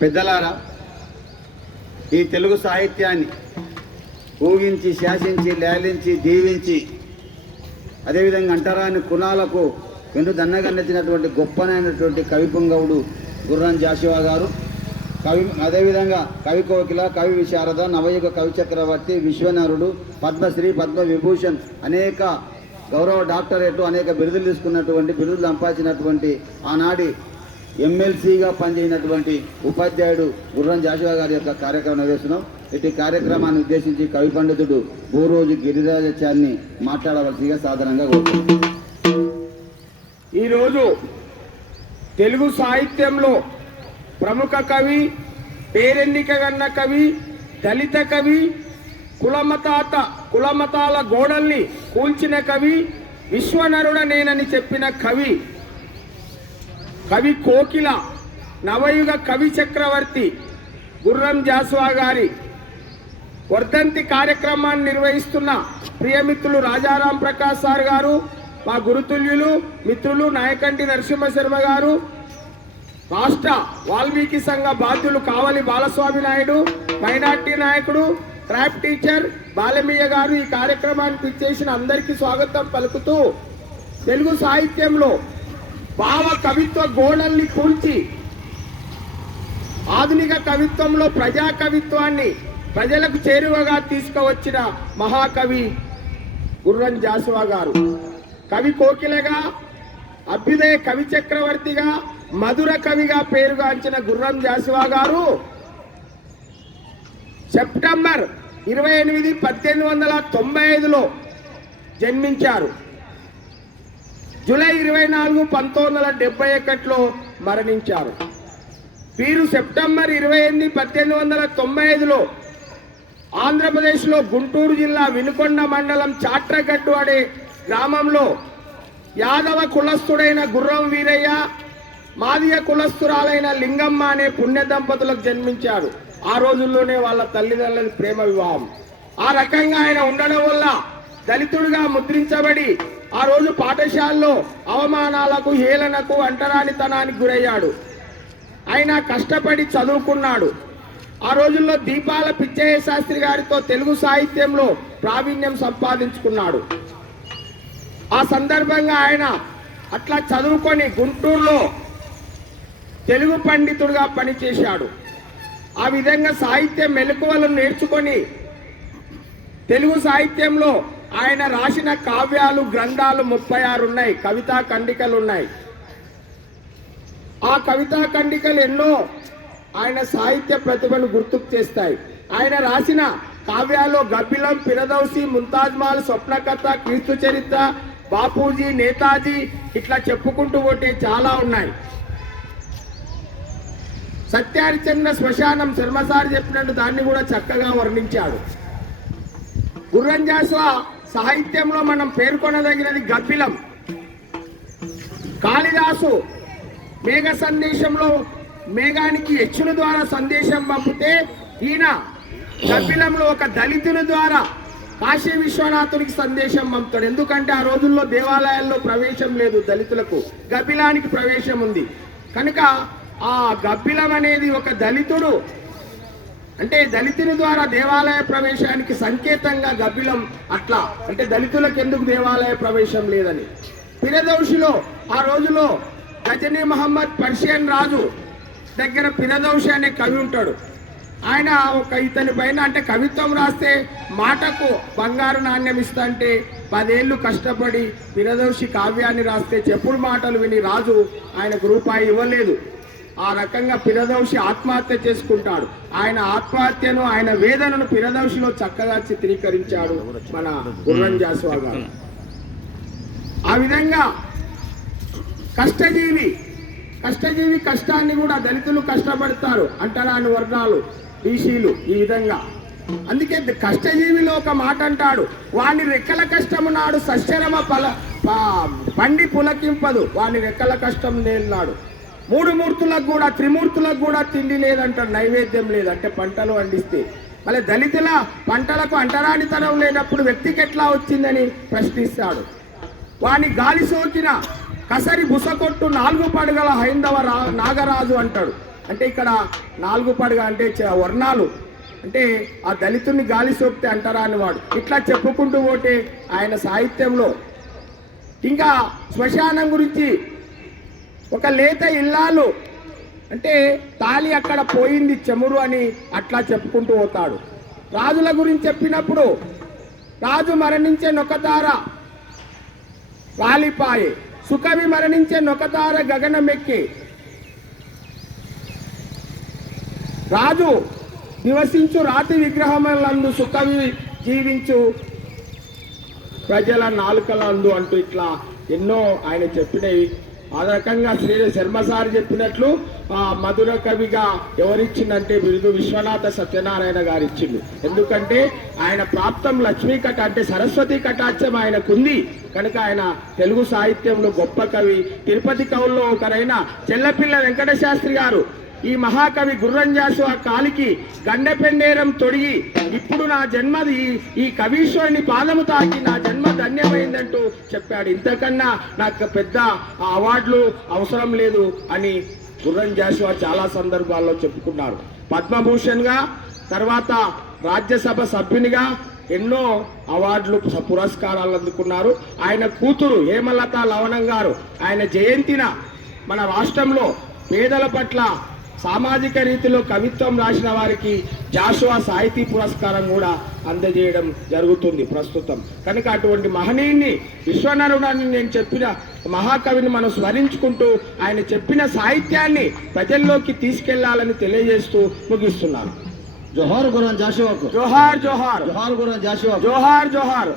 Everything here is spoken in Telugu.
పెద్దలారా, ఈ తెలుగు సాహిత్యాన్ని ఊగించి, శాసించి, లాలించి, దీవించి, అదేవిధంగా అంటరాని కులాలకు వెన్నుదన్నగన్నెత్తినటువంటి గొప్పనైనటువంటి కవిపుంగవుడు గుర్రం జాషువా గారు, అదేవిధంగా కవి కోకిల, కవి విశారద, నవయుగ కవి చక్రవర్తి, విశ్వనరుడు, పద్మశ్రీ, పద్మవిభూషణ్, అనేక గౌరవ డాక్టరేట్లు, అనేక బిరుదులు తీసుకున్నటువంటి, బిరుదులు సంపాదించినటువంటి ఆనాడి ఎమ్మెల్సీగా పనిచేసినటువంటి ఉపాధ్యాయుడు గుర్రం జాషువా గారి యొక్క కార్యక్రమం నిర్వహిస్తున్నాం. ఇటు కార్యక్రమాన్ని ఉద్దేశించి కవి పండితుడు బోరోజు గిరిరాజాచార్ని మాట్లాడవలసిగా సాధారణంగా కోరుతున్నాం. ఈరోజు తెలుగు సాహిత్యంలో ప్రముఖ కవి, పేరెన్నికగన్న కవి, దళిత కవి, కులమతాల గోడల్ని కూల్చిన కవి, విశ్వనరుడనేనని చెప్పిన కవి, కవి కోకిల, నవయుగ కవి చక్రవర్తి గుర్రం జాషువా గారి వర్ధంతి కార్యక్రమాన్ని నిర్వహిస్తున్న ప్రియమిత్రులు రాజారాం ప్రకాష్ సార్ గారు, మా గురుతుల్యులు మిత్రులు నాయకంటి నరసింహశర్మ గారు, రాష్ట్ర వాల్మీకి సంఘ బాధ్యులు కావలి బాలస్వామి నాయుడు, మైనార్టీ నాయకుడు, క్రాఫ్ట్ టీచర్ బాలమయ్య గారు ఈ కార్యక్రమానికి ఇచ్చేసిన అందరికీ స్వాగతం పలుకుతూ, తెలుగు సాహిత్యంలో భావ కవిత్వ గోడల్ని కూల్చి ఆధునిక కవిత్వంలో ప్రజా కవిత్వాన్ని ప్రజలకు చేరువగా తీసుకువచ్చిన మహాకవి గుర్రం జాషువా గారు. కవి కోకిలగా, అభ్యుదయ కవి చక్రవర్తిగా, మధుర కవిగా పేరుగాంచిన గుర్రం జాషువా గారు సెప్టెంబర్ 28, 1895లో జన్మించారు. జూలై 24, 1971లో మరణించారు. వీరు సెప్టెంబర్ 28, 1895లో ఆంధ్రప్రదేశ్లో గుంటూరు జిల్లా వినుకొండ మండలం చాట్రగట్టు అనే గ్రామంలో యాదవ కులస్థుడైన గుర్రం వీరయ్య, మాదియ కులస్థురాలైన లింగమ్మ అనే పుణ్య దంపతులకు జన్మించారు. ఆ రోజుల్లోనే వాళ్ళ తల్లిదండ్రుల ప్రేమ వివాహం. ఆ రకంగా ఆయన ఉండడం వల్ల దళితుడిగా ముద్రించబడి ఆ రోజు పాఠశాలలో అవమానాలకు, హేళనకు, అంటరానితనానికి గురయ్యాడు. ఆయన కష్టపడి చదువుకున్నాడు. ఆ రోజుల్లో దీపాల పిచ్చయ్య శాస్త్రి గారితో తెలుగు సాహిత్యంలో ప్రావీణ్యం సంపాదించుకున్నాడు. ఆ సందర్భంగా ఆయన అట్లా చదువుకొని గుంటూరులో తెలుగు పండితుడిగా పనిచేశాడు. ఆ విధంగా సాహిత్య మెలకువలను నేర్చుకొని తెలుగు సాహిత్యంలో ఆయన రాసిన కావ్యాలు, గ్రంథాలు 36 ఉన్నాయి. కవితా ఖండికలు ఉన్నాయి. ఆ కవితా ఖండికలు ఎన్నో ఆయన సాహిత్య ప్రతిభను గుర్తుకు చేస్తాయి. ఆయన రాసిన కావ్యాల్లో గబ్బిలం, పిరదౌసి, ముంతాజ్ మహల్, స్వప్నకథ, క్రీస్తు చరిత్ర, బాపూజీ, నేతాజీ ఇట్లా చెప్పుకుంటూ పోతే చాలా ఉన్నాయి. సత్యహరిచంద్ర శ్మశానం శర్మసారి చెప్పినట్టు దాన్ని కూడా చక్కగా వర్ణించాడు. గుర్రం జాషువా సాహిత్యంలో మనం పేర్కొనదగినది గబ్బిలం. కాళిదాసు మేఘ సందేశంలో మేఘానికి యక్షుల ద్వారా సందేశం పంపితే, ఈయన గబ్బిలంలో ఒక దళితుల ద్వారా కాశీ విశ్వనాథునికి సందేశం పంపుతాడు. ఎందుకంటే ఆ రోజుల్లో దేవాలయాల్లో ప్రవేశం లేదు దళితులకు, గబ్బిలానికి ప్రవేశం ఉంది కనుక ఆ గబ్బిలం అనేది ఒక దళితుడు అంటే దళితుని ద్వారా దేవాలయ ప్రవేశానికి సంకేతంగా గబ్బిలం. అట్లా అంటే దళితులకు ఎందుకు దేవాలయ ప్రవేశం లేదని. పిరదౌషిలో ఆ రోజులో గజనీ మహమ్మద్ పర్షియన్ రాజు దగ్గర పిరదౌషి అనే కవి ఉంటాడు. ఆయన ఇతని పైన అంటే కవిత్వం రాస్తే మాటకు బంగారు నాణ్యం ఇస్తా అంటే 10 ఏళ్ళు కష్టపడి పిరదౌషి కావ్యాన్ని రాస్తే చెప్పుడు మాటలు విని రాజు ఆయనకు రూపాయి ఇవ్వలేదు. ఆ రకంగా పిరదౌషి ఆత్మహత్య చేసుకుంటాడు. ఆయన ఆత్మహత్యను, ఆయన వేదనను పిరదౌషిలో చక్కగా చిత్రీకరించాడు మన గుర్రం జాషువా గారు. ఆ విధంగా కష్టజీవి కష్టాన్ని కూడా దళితులు కష్టపడతారు, అంటరాని వర్గాలు, బీసీలు ఈ విధంగా. అందుకే కష్టజీవిలో ఒక మాట అంటాడు, వాని రెక్కల కష్టము నాడు సశ్చరమ పండి పులకింపదు, వాని రెక్కల కష్టం నేనాడు. 3 మూర్తులకు కూడా, త్రిమూర్తులకు కూడా తిండి లేదంటాడు, నైవేద్యం లేదంటే పంటలు పండిస్తే. మళ్ళీ దళితుల పంటలకు అంటరానితనం లేనప్పుడు వ్యక్తికి ఎట్లా వచ్చిందని ప్రశ్నిస్తాడు. వాని గాలి సోకిన కసరి బుసకొట్టు 4 పడగల హైందవ నాగరాజు అంటాడు. అంటే ఇక్కడ 4 పడగ అంటే వర్ణాలు అంటే ఆ దళితుడిని గాలి సోపితే అంటారా అని వాడు ఇట్లా చెప్పుకుంటూ పోతే ఆయన సాహిత్యంలో ఇంకా శ్మశానం గురించి ఒక లేత ఇల్లాలు అంటే తాళి అక్కడ పోయింది చెమురు అని అట్లా చెప్పుకుంటూ పోతాడు. రాజుల గురించి చెప్పినప్పుడు రాజు మరణించే నొకతార రాలిపాయే, సుకవి మరణించే నొకతార గగనమెక్కి, రాజు నివసించు రాతి విగ్రహములందు సుకవి జీవించు ప్రజల నాలుకలందు అంటూ ఇట్లా ఎన్నో ఆయన చెప్పినవి. ఆ రకంగా శ్రీ శర్మ సార్ చెప్పినట్లు మధుర కవిగా ఎవరిచ్చిందంటే బిరుదు విశ్వనాథ సత్యనారాయణ గారు ఇచ్చిండు. ఎందుకంటే ఆయన ప్రాప్తం లక్ష్మీ కట అంటే సరస్వతి కటాక్షం ఆయనకుంది కనుక ఆయన తెలుగు సాహిత్యంలో గొప్ప కవి. తిరుపతి కవుల్లో ఒకరైన చెల్లపిల్ల వెంకట శాస్త్రి గారు ఈ మహాకవి గుర్రంజాసు ఆ కాలికి గండపెండేరం తొడిగి ఇప్పుడు నా జన్మది ఈ కవీశ్వరుని పాదము తాకి నా జన్మ ధన్యమైందంటూ చెప్పాడు. ఇంతకన్నా నాకు పెద్ద అవార్డులు అవసరం లేదు అని గుర్రంజాసు చాలా సందర్భాల్లో చెప్పుకున్నారు. పద్మభూషణ్గా తర్వాత రాజ్యసభ సభ్యునిగా ఎన్నో అవార్డులు పురస్కారాలు అందుకున్నారు. ఆయన కూతురు హేమలత లవణం గారు ఆయన జయంతిన మన రాష్ట్రంలో పేదల పట్ల సామాజిక రీతిలో కవిత్వం రాసిన వారికి జాషువా సాహితీ పురస్కారం కూడా అందజేయడం జరుగుతుంది ప్రస్తుతం. కనుక అటువంటి మహనీయుని విశ్వనరుడని నేను చెప్పిన మహాకవిని మనం స్మరించుకుంటూ ఆయన చెప్పిన సాహిత్యాన్ని ప్రజల్లోకి తీసుకెళ్లాలని తెలియజేస్తూ ముగిస్తున్నాను. జోహార్ గుర్రం జాషువాకు, జోహార్ జోహార్, జోహార్ గుర్రం జాషువాకు, జోహార్ జోహార్.